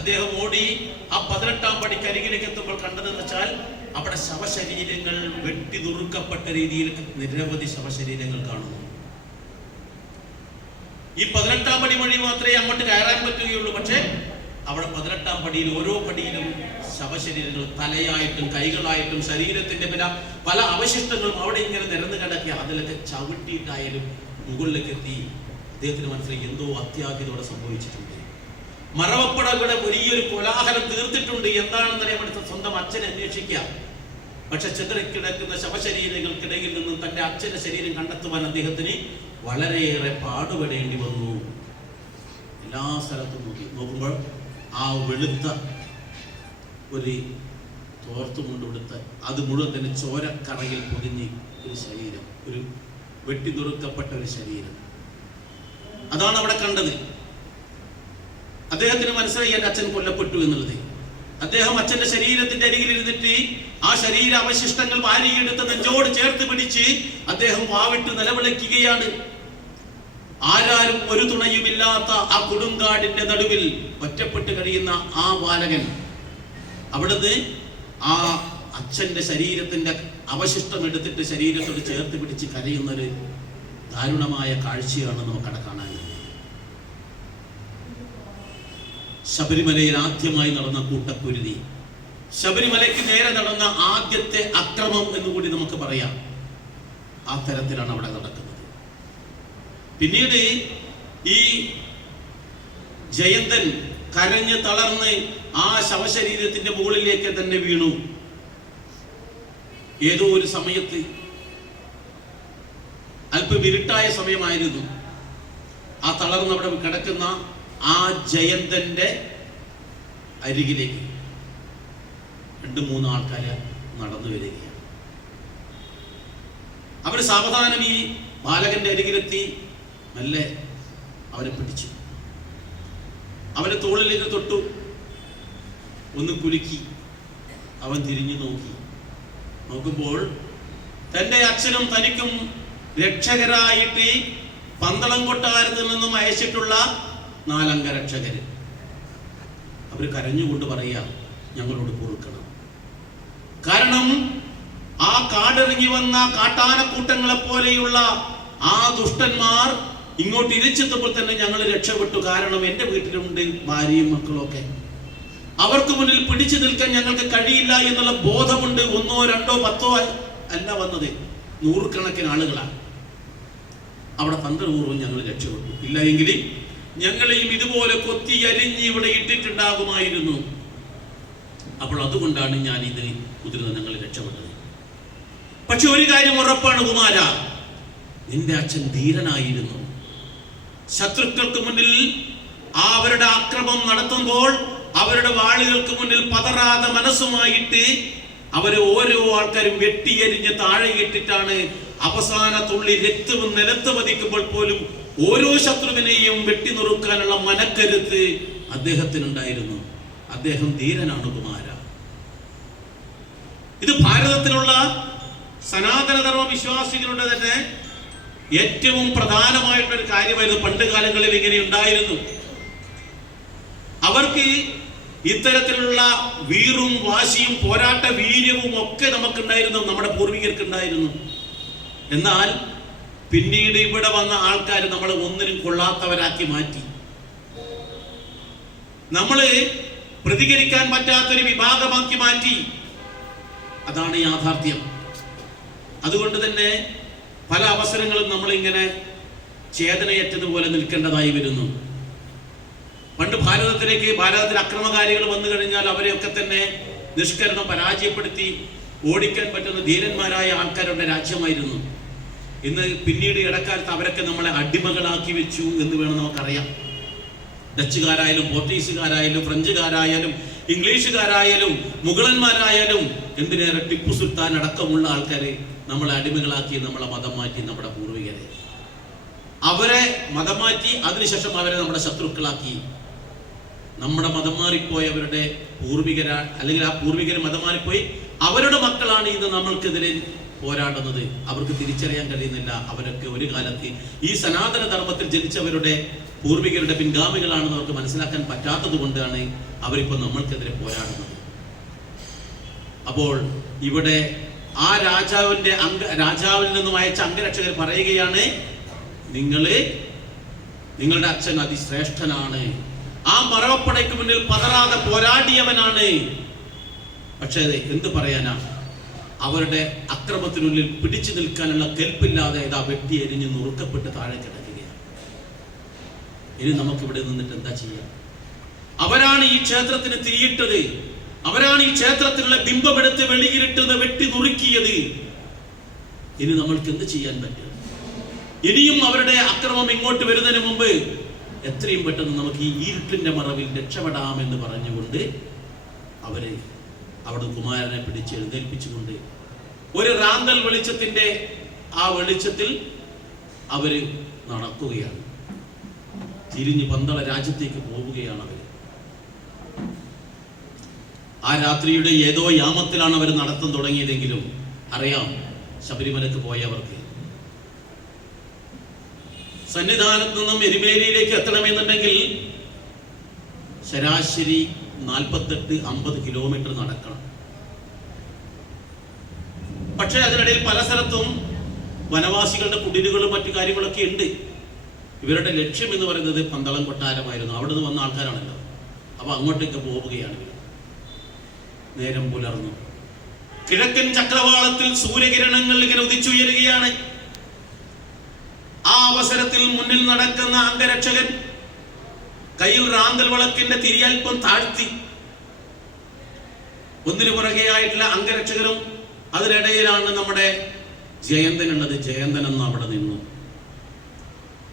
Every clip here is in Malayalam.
അദ്ദേഹം ഓടി ആ 18-ാം പടിക്ക് അരികിലേക്ക് എത്തുമ്പോൾ കണ്ടതെന്ന് വെച്ചാൽ അവിടെ ശവശരീരങ്ങൾ വെട്ടി നുറുക്കപ്പെട്ട രീതിയിൽ നിരവധി ശവശരീരങ്ങൾ കാണുന്നു. ഈ 18-ാം പടി വഴി മാത്രമേ അങ്ങോട്ട് കയറാൻ പറ്റുകയുള്ളൂ. പക്ഷേ അവിടെ 18-ാം പടിയിൽ ഓരോ പടിയിലും ശവശരീരങ്ങൾ തലയായിട്ടും കൈകളായിട്ടും ശരീരത്തിന്റെ പല അവശിഷ്ടങ്ങളും അവിടെ ഇങ്ങനെ നിരന്ന് കിടക്കുക. അതിലൊക്കെ ചവിട്ടിയിട്ടായാലും മുകളിലേക്ക് എത്തി. അദ്ദേഹത്തിന് മനസ്സിലായി എന്തോ അത്യാഹിതോടെ സംഭവിച്ചിട്ടുണ്ട്. മറവപ്പട ഇവിടെ വലിയൊരു കോലാഹലം തീർത്തിട്ടുണ്ട്. എന്താണെന്ന് അറിയാൻ വേണ്ടി സ്വന്തം അച്ഛനെ അന്വേഷിക്കുക. പക്ഷെ ചിതറിക്കിടക്കുന്ന ശവശരീരങ്ങൾക്കിടയിൽ നിന്നും തന്റെ അച്ഛന്റെ ശരീരം കണ്ടെത്തുവാൻ അദ്ദേഹത്തിന് വളരെയേറെ പാടുപെടേണ്ടി വന്നു. എല്ലാ സ്ഥലത്തും നോക്കുമ്പോൾ ആ വെളുത്ത ഒരു തോർത്തും കൊണ്ടുകൊടുത്ത് അത് മുഴുവൻ തന്നെ ചോരക്കറയിൽ പൊതിഞ്ഞ് ഒരു ശരീരം, ഒരു വെട്ടിനുറുക്കപ്പെട്ട ഒരു ശരീരം, അതാണ് അവിടെ കണ്ടത്. അദ്ദേഹത്തിന് മനസ്സിലായി എന്റെ അച്ഛൻ കൊല്ലപ്പെട്ടു എന്നുള്ളത്. അദ്ദേഹം അച്ഛന്റെ ശരീരത്തിന്റെ അരികിൽ ഇരുന്നിട്ട് ആ ശരീര അവശിഷ്ടങ്ങൾ വാരിയെടുത്ത് നെഞ്ചോട് ചേർത്ത് പിടിച്ച് അദ്ദേഹം വാവിട്ട് നിലവിളിക്കുകയാണ്. ആരാരും ഒരു തുണയുമില്ലാത്ത ആ കൊടുങ്കാടിന്റെ നടുവിൽ ഒറ്റപ്പെട്ട് കഴിയുന്ന ആ ബാലകൻ അവിടുന്ന് ആ അച്ഛന്റെ ശരീരത്തിന്റെ അവശിഷ്ടം എടുത്തിട്ട് ശരീരത്തോട് ചേർത്ത് പിടിച്ച് കരയുന്നൊരു ദാരുണമായ കാഴ്ചയാണ് നമുക്കവിടെ കാണാൻ. ശബരിമലയിൽ ആദ്യമായി നടന്ന കൂട്ടക്കുരുതി, ശബരിമലയ്ക്ക് നേരെ നടന്ന ആദ്യത്തെ അക്രമം എന്നുകൂടി നമുക്ക് പറയാം. ആ തരത്തിലാണ് അവിടെ നടക്കുന്നത്. പിന്നീട് ഈ ജയന്തൻ കരഞ്ഞ് തളർന്ന് ആ ശവശരീരത്തിന്റെ മുകളിലേക്ക് തന്നെ വീണു. ഏതോ ഒരു സമയത്ത് അല്പം ഇരുട്ടായ സമയമായിരുന്നു. ആ തളർന്ന് അവിടെ കിടക്കുന്ന ആ ജയന്തന്റെ അരികിലേക്ക് 2-3 ആൾക്കാര് നടന്നു വരികയാണ്. അവർ സാവധാനം ഈ ബാലകന്റെ അരികിലെത്തി മെല്ലെ അവരെ പിടിച്ചു. അവരെ തോളിലേക്ക് തൊട്ടു, ഒന്ന് കുലുക്കി. അവൻ തിരിഞ്ഞു നോക്കുമ്പോൾ തന്റെ അച്ഛനും തനിക്കും രക്ഷകരായിട്ട് പന്തളം കൊട്ടാരത്തിൽ നിന്നും അയച്ചിട്ടുള്ള 4 അംഗരക്ഷകര്. അവർ കരഞ്ഞുകൊണ്ട് പറയാ, ഞങ്ങളോട് പൊറുക്കണം. കാരണം ആ കാടിറങ്ങി വന്ന കാട്ടാനക്കൂട്ടങ്ങളെ പോലെയുള്ള ആ ദുഷ്ടന്മാർ ഇങ്ങോട്ട് ഇരിച്ചെത്തുമ്പോൾ തന്നെ ഞങ്ങൾ രക്ഷപ്പെട്ടു. കാരണം എൻ്റെ വീട്ടിലുണ്ട് ഭാര്യയും മക്കളും ഒക്കെ. അവർക്ക് മുന്നിൽ പിടിച്ചു നിൽക്കാൻ ഞങ്ങൾക്ക് കഴിയില്ല എന്നുള്ള ബോധമുണ്ട്. 1, 2, 10 അല്ല വന്നത്, 100 കണക്കിന് ആളുകളാണ്. അവിടെ തന്ത്രപൂർവ്വം ഞങ്ങൾ രക്ഷപ്പെട്ടു. ഇല്ല എങ്കിൽ ഞങ്ങളെയും ഇതുപോലെ കൊത്തി അരിഞ്ഞ് ഇവിടെ ഇട്ടിട്ടുണ്ടാകുമായിരുന്നു. അപ്പോൾ അതുകൊണ്ടാണ് ഞാൻ ഇതിന് കുതിർന്ന് ഞങ്ങൾ രക്ഷപ്പെട്ടത്. പക്ഷെ ഒരു കാര്യം ഉറപ്പാണ് കുമാര, നിന്റെ അച്ഛൻ ധീരനായിരുന്നു. ശത്രുക്കൾക്ക് മുന്നിൽ അവരുടെ ആക്രമം നടത്തുമ്പോൾ അവരുടെ വാളുകൾക്ക് മുന്നിൽ പതറാതെ മനസ്സുമായിട്ട് അവരെ ഓരോ ആൾക്കാരും വെട്ടിയരിഞ്ഞ് താഴെ ഇട്ടിട്ടാണ് അവസാന തുള്ളി രക്തവും നിലത്ത് പതിക്കുമ്പോൾ പോലും ഓരോ ശത്രുവിനെയും വെട്ടിനുറുക്കാനുള്ള മനക്കരുത്ത് അദ്ദേഹത്തിനുണ്ടായിരുന്നു. അദ്ദേഹം ധീരനാണ് കുമാര. ഇത് ഭാരതത്തിലുള്ള സനാതനധർമ്മ വിശ്വാസികളുടെ തന്നെ ഏറ്റവും പ്രധാനമായിട്ടൊരു കാര്യമായിരുന്നു. പണ്ട് കാലങ്ങളിൽ ഇങ്ങനെ ഉണ്ടായിരുന്നു. അവർക്ക് ഇത്തരത്തിലുള്ള വീറും വാശിയും പോരാട്ട വീര്യവും ഒക്കെ നമുക്കുണ്ടായിരുന്നു, നമ്മുടെ പൂർവികർക്കുണ്ടായിരുന്നു. എന്നാൽ പിന്നീട് ഇവിടെ വന്ന ആൾക്കാർ നമ്മളെ ഒന്നിനും കൊള്ളാത്തവരാക്കി മാറ്റി. നമ്മള് പ്രതികരിക്കാൻ പറ്റാത്തൊരു വിഭാഗമാക്കി മാറ്റി. അതാണ് യാഥാർത്ഥ്യം. അതുകൊണ്ട് തന്നെ പല അവസരങ്ങളും നമ്മളിങ്ങനെ ചേതനയേറ്റതുപോലെ നിൽക്കേണ്ടതായി വരുന്നു. പണ്ട് ഭാരതത്തിൽ അക്രമകാരികൾ വന്നു കഴിഞ്ഞാൽ അവരെയൊക്കെ തന്നെ നിഷ്കരണം പരാജയപ്പെടുത്തി ഓടിക്കാൻ പറ്റുന്ന ധീരന്മാരായ ആൾക്കാരുടെ രാജ്യമായിരുന്നു. ഇന്ന് പിന്നീട് ഇടക്കാലത്ത് അവരൊക്കെ നമ്മളെ അടിമകളാക്കി വെച്ചു എന്ന് വേണം നമുക്കറിയാം. ഡച്ചുകാരായാലും പോർച്ചുഗീസുകാരായാലും ഫ്രഞ്ചുകാരായാലും ഇംഗ്ലീഷുകാരായാലും മുഗളന്മാരായാലും എന്തിനേറെ ടിപ്പു സുൽത്താൻ അടക്കമുള്ള ആൾക്കാരെ നമ്മളെ അടിമകളാക്കി, നമ്മളെ മതം മാറ്റി. നമ്മുടെ പൂർവികരെ അവരെ മതം മാറ്റി, അതിനുശേഷം അവരെ നമ്മുടെ ശത്രുക്കളാക്കി. നമ്മുടെ മതം മാറിപ്പോയവരുടെ പൂർവികരാ, അല്ലെങ്കിൽ ആ പൂർവികര് മതം മാറിപ്പോയി അവരുടെ മക്കളാണ് ഇന്ന് നമ്മൾക്കെതിരെ പോരാടുന്നത്. അവർക്ക് തിരിച്ചറിയാൻ കഴിയുന്നില്ല. അവരൊക്കെ ഒരു കാലത്ത് ഈ സനാതന ധർമ്മത്തിൽ ജനിച്ചവരുടെ പൂർവികരുടെ പിൻഗാമികളാണെന്ന് അവർക്ക് മനസ്സിലാക്കാൻ പറ്റാത്തത് കൊണ്ടാണ് അവരിപ്പോൾ നമ്മൾക്കെതിരെ പോരാടുന്നത്. അപ്പോൾ ഇവിടെ ആ രാജാവിൽ നിന്നും അയച്ച അംഗരക്ഷകർ പറയുകയാണ്, നിങ്ങളുടെ അച്ഛൻ അതിശ്രേഷ്ഠനാണ്, ആ മറവപ്പടയ്ക്ക് മുന്നിൽ പതറാതെ പോരാടിയവനാണ്. പക്ഷേ എന്ത് പറയാനാ, അവരുടെ അക്രമത്തിനുള്ളിൽ പിടിച്ചു നിൽക്കാനുള്ള കെൽപ്പില്ലാതെ ഇതാ വെട്ടി എരിഞ്ഞ് നുറുക്കപ്പെട്ട് താഴെ കിടക്കുകയാണ്. ഇനി നമുക്കിവിടെ നിന്നിട്ട് എന്താ ചെയ്യാം? അവരാണ് ഈ ക്ഷേത്രത്തിന് തിരിയിട്ടത്, അവരാണ് ഈ ക്ഷേത്രത്തിലുള്ള ബിംബമെടുത്ത് വെളിയിലിട്ടത്, വെട്ടി നുറുക്കിയത്. ഇനി നമ്മൾക്ക് എന്ത് ചെയ്യാൻ പറ്റും? ഇനിയും അവരുടെ അക്രമം ഇങ്ങോട്ട് വരുന്നതിന് മുമ്പ് എത്രയും പെട്ടെന്ന് നമുക്ക് ഈ ഇരുട്ടിന്റെ മറവിൽ രക്ഷപ്പെടാമെന്ന് പറഞ്ഞുകൊണ്ട് അവര് അവിടെ കുമാരനെ പിടിച്ച് എഴുന്നേൽപ്പിച്ചുകൊണ്ട് ഒരു റാന്തൽ വെളിച്ചത്തിന്റെ ആ വെളിച്ചത്തിൽ അവര് നടക്കുകയാണ്. തിരിഞ്ഞ് പന്തള രാജ്യത്തേക്ക് പോവുകയാണ് അവര്. ആ രാത്രിയുടെ ഏതോ യാമത്തിലാണ് അവർ നടത്തം തുടങ്ങിയതെങ്കിലും അറിയാം, ശബരിമലക്ക് പോയവർക്ക് സന്നിധാനത്ത് നിന്നും എരുമേലിയിലേക്ക് എത്തണമെന്നുണ്ടെങ്കിൽ ശരാശരി 48-50 കിലോമീറ്റർ നടക്കണം. പക്ഷേ അതിനിടയിൽ പല സ്ഥലത്തും വനവാസികളുടെ കുടിലുകളും മറ്റു കാര്യങ്ങളൊക്കെ ഉണ്ട്. ഇവരുടെ ലക്ഷ്യം എന്ന് പറയുന്നത് പന്തളം കൊട്ടാരമായിരുന്നു. അവിടെ നിന്ന് വന്ന ആൾക്കാരാണല്ലോ. അപ്പൊ അങ്ങോട്ടേക്ക് പോവുകയാണ്. നേരം പുലർന്നു. കിഴക്കൻ ചക്രവാളത്തിൽ സൂര്യകിരണങ്ങൾ ഇങ്ങനെ ഉദിച്ചുയരുകയാണ്. ആ അവസരത്തിൽ മുന്നിൽ നടക്കുന്ന അംഗരക്ഷകൻ കയ്യിൽ റാന്തൽ വിളക്കിന്റെ തിരിയൽപ്പം താഴ്ത്തി. ഒന്നിനു പുറകെയായിട്ടുള്ള അംഗരക്ഷകരും അതിനിടയിലാണ് നമ്മുടെ ജയന്തൻ ഉള്ളത്. ജയന്തൻ എന്ന് അവിടെ നിന്നു,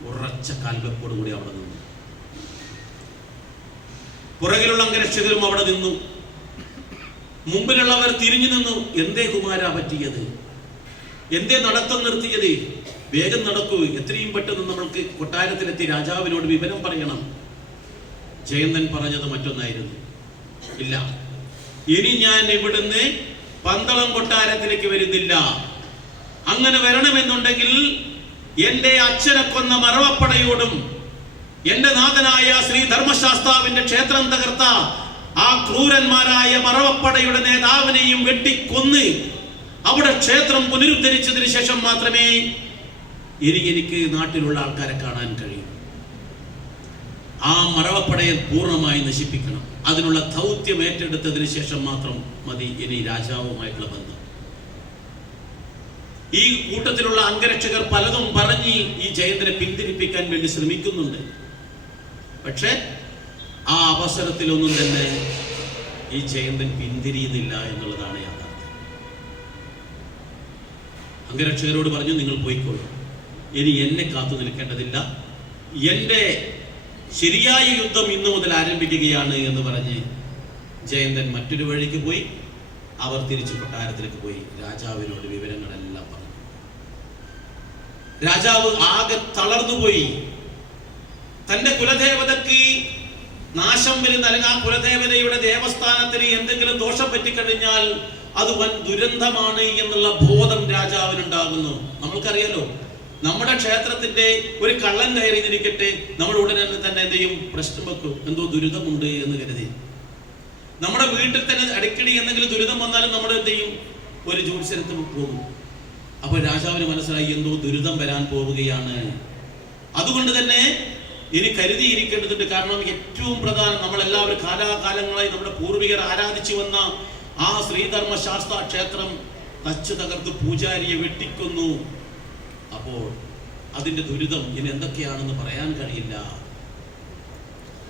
ഉറച്ച കാൽവെപ്പോടുകൂടി അവിടെ നിന്നു. പുറകിലുള്ള അംഗരക്ഷകരും അവിടെ നിന്നു. മുമ്പിലുള്ളവർ തിരിഞ്ഞു നിന്നു. എന്തേ കുമാര പറ്റിയത്? എന്തേ നടത്തം നിർത്തിയത്? വേഗം നടക്കൂ, എത്രയും പെട്ടെന്ന് നമ്മൾക്ക് കൊട്ടാരത്തിലെത്തി രാജാവിനോട് വിവരം പറയണം. ജയന്തൻ പറഞ്ഞത് മറ്റൊന്നായിരുന്നു. ഇല്ല, ഇനി ഞാൻ ഇവിടുന്ന് പന്തളം കൊട്ടാരത്തിലേക്ക് വരുന്നില്ല. അങ്ങനെ വരണമെന്നുണ്ടെങ്കിൽ എന്റെ അച്ഛനെ കൊന്ന മറവപ്പടയോടും എന്റെ നാഥനായ ശ്രീ ധർമ്മശാസ്താവിന്റെ ക്ഷേത്രം തകർത്ത ആ ക്രൂരന്മാരായ മറവപ്പടയുടെ നേതാവിനെയും വെട്ടിക്കൊന്ന് അവിടെ ക്ഷേത്രം പുനരുദ്ധരിച്ചതിന് ശേഷം മാത്രമേ എനിക്ക് നാട്ടിലുള്ള ആൾക്കാരെ കാണാൻ കഴിയും. ആ മറവപ്പടയെ പൂർണ്ണമായി നശിപ്പിക്കണം. അതിനുള്ള ദൗത്യം ഏറ്റെടുത്തതിന് ശേഷം മാത്രം മതി ഇനി രാജാവുമായിട്ടുള്ള ബന്ധം. ഈ കൂട്ടത്തിലുള്ള അംഗരക്ഷകർ പലതും പറഞ്ഞ് ഈ ജയന്തനെ പിന്തിരിപ്പിക്കാൻ വേണ്ടി ശ്രമിക്കുന്നുണ്ട്. പക്ഷെ ആ അവസരത്തിലൊന്നും തന്നെ ഈ ജയന്തൻ പിന്തിരിയുന്നില്ല എന്നുള്ളതാണ് യാഥാർത്ഥ്യം. അംഗരക്ഷകരോട് പറഞ്ഞു, നിങ്ങൾ പോയിക്കോളൂ, ഇനി എന്നെ കാത്തു നിൽക്കേണ്ടതില്ല, എൻ്റെ ശരിയായ യുദ്ധം ഇന്നു മുതൽ ആരംഭിക്കുകയാണ് എന്ന് പറഞ്ഞ് ജയന്തൻ മറ്റൊരു വഴിക്ക് പോയി. അവർ തിരിച്ചു കൊട്ടാരത്തിലേക്ക് പോയി രാജാവിനോട് വിവരങ്ങളെല്ലാം പറഞ്ഞു. രാജാവ് ആകെ തളർന്നുപോയി. തന്റെ കുലദേവതയ്ക്ക് നാശം വരുന്ന, അല്ലെങ്കിൽ ആ കുലദേവതയുടെ ദേവസ്ഥാനത്തിന് എന്തെങ്കിലും ദോഷം പറ്റിക്കഴിഞ്ഞാൽ അത് വൻ ദുരന്തമാണ് എന്നുള്ള ബോധം രാജാവിനുണ്ടാകുന്നു. നമ്മൾക്കറിയാലോ, നമ്മുടെ ക്ഷേത്രത്തിന്റെ ഒരു കള്ളൻ കയറിയിരിക്കട്ടെ, നമ്മൾ ഉടനെ തന്നെ എന്ത് ചെയ്യും? പ്രശ്നം വെക്കും, എന്തോ ദുരിതമുണ്ട് എന്ന് കരുതി. നമ്മുടെ വീട്ടിൽ തന്നെ അടിക്കടി എന്തെങ്കിലും ദുരിതം വന്നാലും നമ്മൾ എന്ത് ചെയ്യും? ഒരു ജ്യോത്സ്യരത്ത് പോകും. അപ്പൊ രാജാവിന് മനസ്സിലായി എന്തോ ദുരിതം വരാൻ പോവുകയാണ്. അതുകൊണ്ട് തന്നെ ഇനി കരുതിയിരിക്കേണ്ടതുണ്ട്. കാരണം ഏറ്റവും പ്രധാനം, നമ്മളെല്ലാവരും കാലാകാലങ്ങളായി നമ്മുടെ പൂർവികർ ആരാധിച്ചു വന്ന ആ ശ്രീധർമ്മശാസ്ത്ര ക്ഷേത്രം തച്ചു തകർത്ത് പൂജാരിയെ വെട്ടിക്കൊന്നു. അപ്പോൾ അതിന്റെ ദുരിതം ഇനി എന്തൊക്കെയാണെന്ന് പറയാൻ കഴിയില്ല.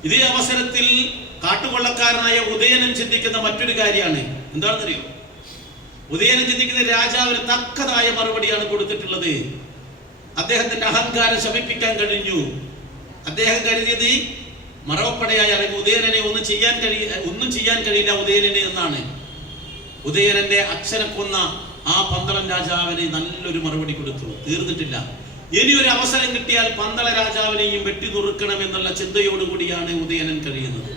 ഇതേ അവസരത്തിൽ കാട്ടുകൊള്ളക്കാരനായ ഉദയനൻ ചിന്തിക്കുന്ന മറ്റൊരു കാര്യമാണ്. എന്താണെന്നറിയോ? ഉദയനൻ ചിന്തിക്കുന്ന രാജാവിന് തക്കതായ മറുപടിയാണ് കൊടുത്തിട്ടുള്ളത്. അദ്ദേഹത്തിന്റെ അഹങ്കാരം ശമിപ്പിക്കാൻ കഴിഞ്ഞു. അദ്ദേഹം കരുതിയത് മറവപ്പടയായ അല്ലെങ്കിൽ ഉദയനനെ ഒന്നും ചെയ്യാൻ കഴിയില്ല ഉദയനനെ എന്നാണ്. ഉദയനന്റെ അച്ഛനെ കൊന്ന ആ പന്തളം രാജാവിന് നല്ലൊരു മറുപടി കൊടുത്തു. തീർന്നിട്ടില്ല. ഇനി ഒരു അവസരം കിട്ടിയാൽ പന്തള രാജാവിനെയും വെട്ടി നുറുക്കണം എന്നുള്ള ചിന്തയോടുകൂടിയാണ് ഉദയനൻ കഴിയുന്നത്.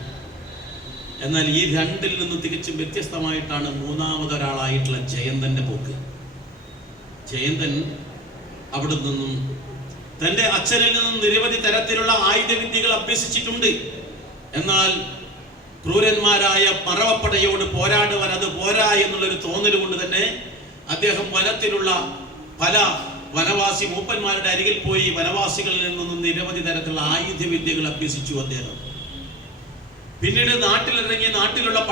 എന്നാൽ ഈ രണ്ടിൽ നിന്ന് തികച്ചും വ്യത്യസ്തമായിട്ടാണ് മൂന്നാമതൊരാളായിട്ടുള്ള ജയന്തന്റെ പോക്ക്. ജയന്തൻ അവിടെ നിന്നും തന്റെ അച്ഛനിൽ നിന്നും നിരവധി തരത്തിലുള്ള ആയുധവിദ്യകൾ അഭ്യസിച്ചിട്ടുണ്ട്. എന്നാൽ ക്രൂരന്മാരായ മറവപ്പടയോട് പോരാടുവാൻ അത് പോരാ എന്നുള്ളൊരു തോന്നൽ കൊണ്ട് തന്നെ അദ്ദേഹം വനത്തിലുള്ള പല വനവാസി മൂപ്പന്മാരുടെ അരികിൽ പോയി വനവാസികളിൽ നിന്നും നിരവധി തരത്തിലുള്ള ആയുധവിദ്യകൾ അഭ്യസിച്ചു അദ്ദേഹം. പിന്നീട് നാട്ടിലിറങ്ങി നാട്ടിലുള്ള